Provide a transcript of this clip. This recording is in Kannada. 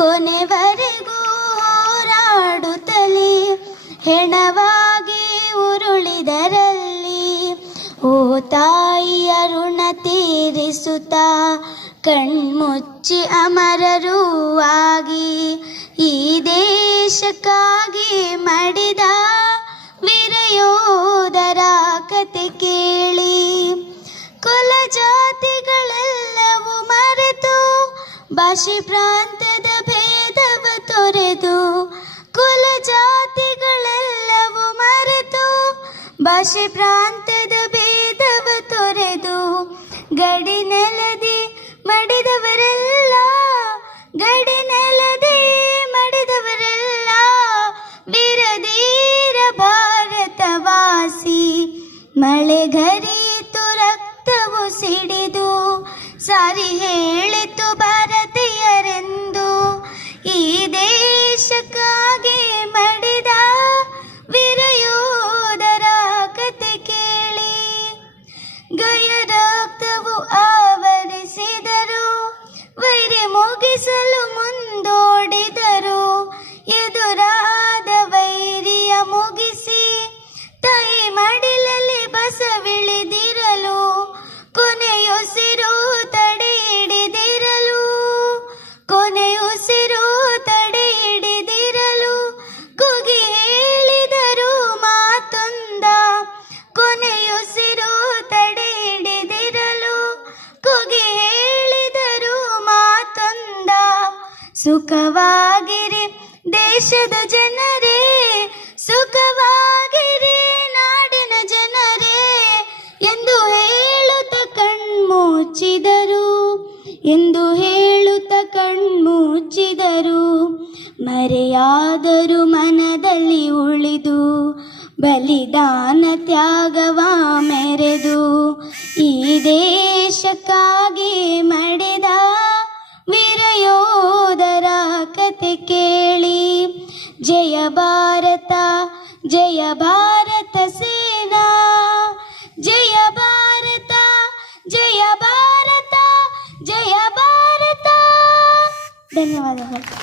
ಕೊನೆವರೆಗೂ ಹೋರಾಡುತ್ತಲೇ ಹೆಣವಾಗಿ ಉರುಳಿದರಲ್ಲಿ ಓ ತಾಯಿಯ ಋಣ ತೀರಿಸುತ್ತಾ ಕಣ್ಮುಚ್ಚಿ ಅಮರರೂ ಆಗಿ ಈ ದೇಶಕ್ಕಾಗಿ ಮಡಿದ ವೀರಯೋಧರ ಕತೆ ಕೇಳಿ ಕುಲ ಜಾತಿಗಳೆಲ್ಲವೂ ಮರೆತು ಭಾಷೆ ಪ್ರಾಂತದ ಭೇದವ ತೊರೆದು ಕುಲ ಜಾತಿಗಳೆಲ್ಲವೂ ಮರೆತು ಭಾಷೆ ಪ್ರಾಂತದ ಭೇದವ ತೊರೆದು ಗಡಿ ನೆಲದಿ ಮಡಿದವರೆಲ್ಲ ಗಡಿ ನೆಲದಿ ಮಡಿದವರೆಲ್ಲ ವೀರಧೀರ ಭಾರತವಾಸಿ ಮಳೆಗರಿತು ರಕ್ತವು ಸಿಡಿದು ಸಾರಿ ಹೇಳಿತು ಭಾರತೀಯರೆಂದು ಈ ದೇಶಕ್ಕಾಗಿ ಮಡಿದ ವೀರಯೋಧರ ಕತೆ ಕೇಳಿ ಗಯ ರಕ್ತವು ಆವರಿಸಿದರು ವೈರಿ ಮುಗಿಸಲು ಮುಂದೋಡಿದರು ಎದುರಾದ ವೈರಿಯ ಮುಗಿಸಿ ತಾಯಿ ಮಡಿಲಲ್ಲಿ ಬಸವಿಳಿದಿರಲು ಕೊನೆಯುಸಿರು ತಡೆ ಹಿಡಿದಿರಲು ಕೊನೆಯುಸಿರು ತಡೆ ಹಿಡಿದಿರಲು ಕುಗಿ ಹೇಳಿದರು ಮಾತೊಂದ ಕೊನೆಯುಸಿರು ತಡೆ ಹಿಡಿದಿರಲು ಕುಗಿ ಹೇಳಿದರು ಮಾತೊಂದ ಸುಖವಾಗಿರಿ ದೇಶದ ಜನರೇ ಸುಖವಾಗಿರಿ ನಾಡಿನ ಜನರೇ ಎಂದು ಹೇಳುತ್ತ ಕಣ್ಮುಚ್ಚಿದರು ಎಂದು ಹೇಳುತ್ತ ಕಣ್ಮುಚ್ಚಿದರು ಮರೆಯಾದರೂ ಮನದಲ್ಲಿ ಉಳಿದು ಬಲಿದಾನ ತ್ಯಾಗವ ಮೆರೆದು ಈ ದೇಶಕ್ಕಾಗಿ ಮಡಿದ ವೀರಯೋಧರ ಕತೆ ಕೇಳಿ ಜಯ ಭಾರತ ಸೇನಾ ಜಯ ಭಾರತ ಜಯ ಭಾರತ ಜಯ ಭಾರತ. ಧನ್ಯವಾದಗಳು.